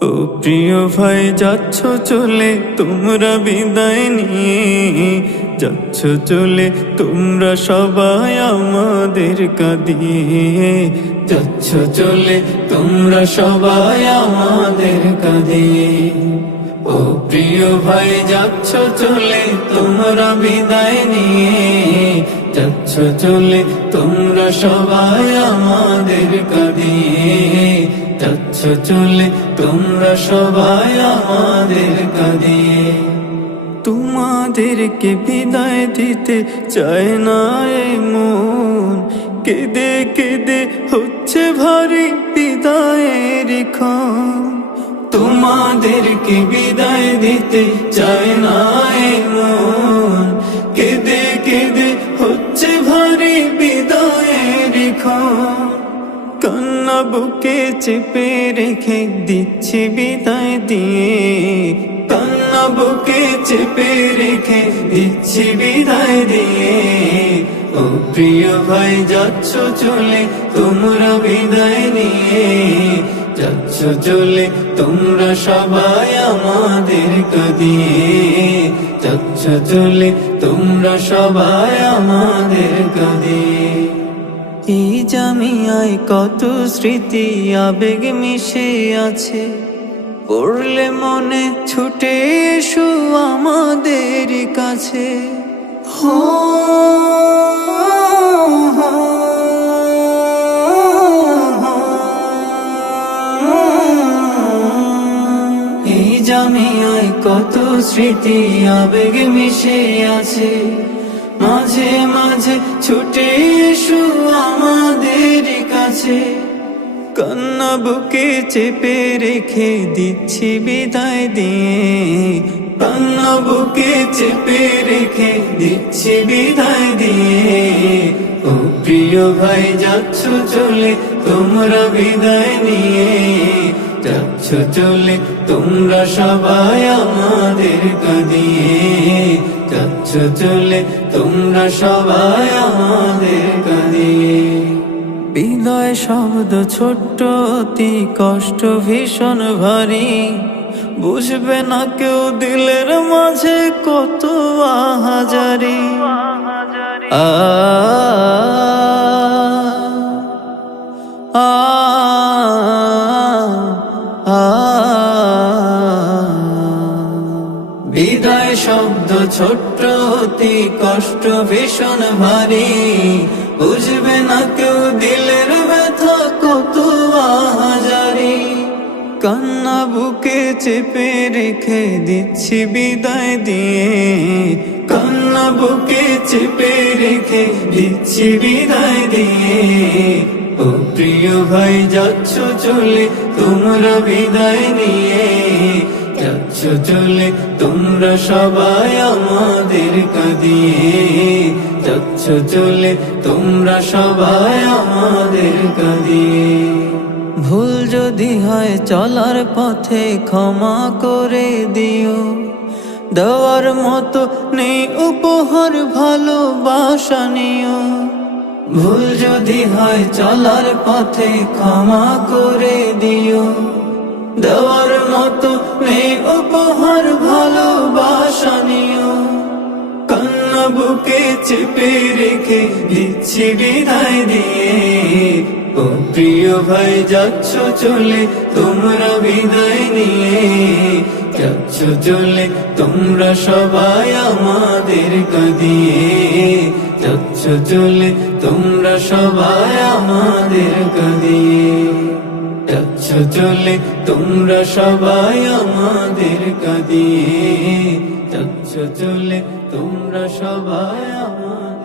ও প্রিয় ভাই যাচ্ছ চলে তোমরা বিদায় নিয়ে, যাচ্ছ চলে তোমরা সবাই আমাদের কাঁদিয়ে, যাচ্ছ চলে তোমরা সবাই আমাদের কাঁদিয়ে। ও প্রিয় ভাই যাচ্ছ চলে তোমরা বিদায় নিয়ে, যাচ্ছ চলে তোমরা সবাই আমাদের কাঁদিয়ে, যাচ্ছ চলে তোমরা সবাই আমাদের কাঁদিয়ে। তোমাদেরকে বিদায় দিতে চায় না এ মন, কেঁদে কেঁদে হচ্ছে ভারী বিদায়ের ক্ষণ। তোমাদেরকে বিদায় দিতে চায় না এ মন, কেঁদে কেঁদে হচ্ছে ভারী বিদায়ের ক্ষণ। কান্না বুকে চেপে রেখে দিচ্ছি বিদায় দিয়ে, কান্না বুকে চেপে রেখে দিচ্ছি বিদায় দিয়ে। ও প্রিয় ভাই যাচ্ছ চলে তোমরা বিদায় নিয়ে, যাচ্ছ চলে তোমরা সবাই আমাদের কাঁদিয়ে, যাচ্ছ চলে তোমরা সবাই আমাদের কাঁদিয়ে। এই জামিয়ায় কত স্মৃতি আবেগ মিশে আছে, পড়লে মনে ছুটে এসো আমাদের কাছে। এই জামিয়ায় কত স্মৃতি আবেগ মিশে আছে, মাঝে মাঝে ছুটে এসো আমাদের কাছে। কান্না বুকে চেপে রেখে দিচ্ছি বিদায় দিয়ে, কান্না বুকে চেপে রেখে দিচ্ছি বিদায় দিয়ে। ও প্রিয় ভাই যাচ্ছ চলে তোমরা বিদায় নিয়ে, যাচ্ছ চলে তোমরা সবাই আমাদের কাঁদিয়ে, যাচ্ছ চলে তোমরা সবাই আমাদের কাঁদিয়ে। বিদায় শব্দ ছোট্ট অতি কষ্ট ভীষণ ভারী, বুঝবে না কেউ দিলের মাঝে কত আহাজারি। বিদায় শব্দ ছোট্ট অতি কষ্ট ভীষণ ভারী, বুঝবে না কেউ দিলের ব্যথা কত আহাজারি। কান্না বুকে চেপে রেখে দিচ্ছি বিদায় দিয়ে, কান্না বুকে চেপে রেখে দিচ্ছি বিদায় দিয়ে। ও প্রিয় ভাই যাচ্ছ চলে তোমরা বিদায় নিয়ে, যাচ্ছ চলে তোমরা সবাই আমাদের কাঁদিয়ে, যাচ্ছ চলে তোমরা সবাই আমাদের কাঁদিয়ে। ভুল যদি হয় চলার পথে ক্ষমা করে দিও, দেওয়ার মতো নেই উপহার ভালোবাসা নিও। ভুল যদি হয় চলার পথে ক্ষমা করে দিও, দেওয়ার মতো নেই উপহার ভালোবাসা নিও। কান্না বুকে চেপে রেখে দিচ্ছি বিদায় দিয়ে, ও প্রিয় ভাই যাচ্ছ চলে তোমরা বিদায় নিয়ে, যাচ্ছ চলে তোমরা সবাই আমাদের কাঁদিয়ে, যাচ্ছ চলে তোমরা সবাই আমাদের কাঁদিয়ে, যাচ্ছ চলে তোমরা সবাই আমাদের কাঁদিয়ে, যাচ্ছ চলে তোমরা সবাই আমাদের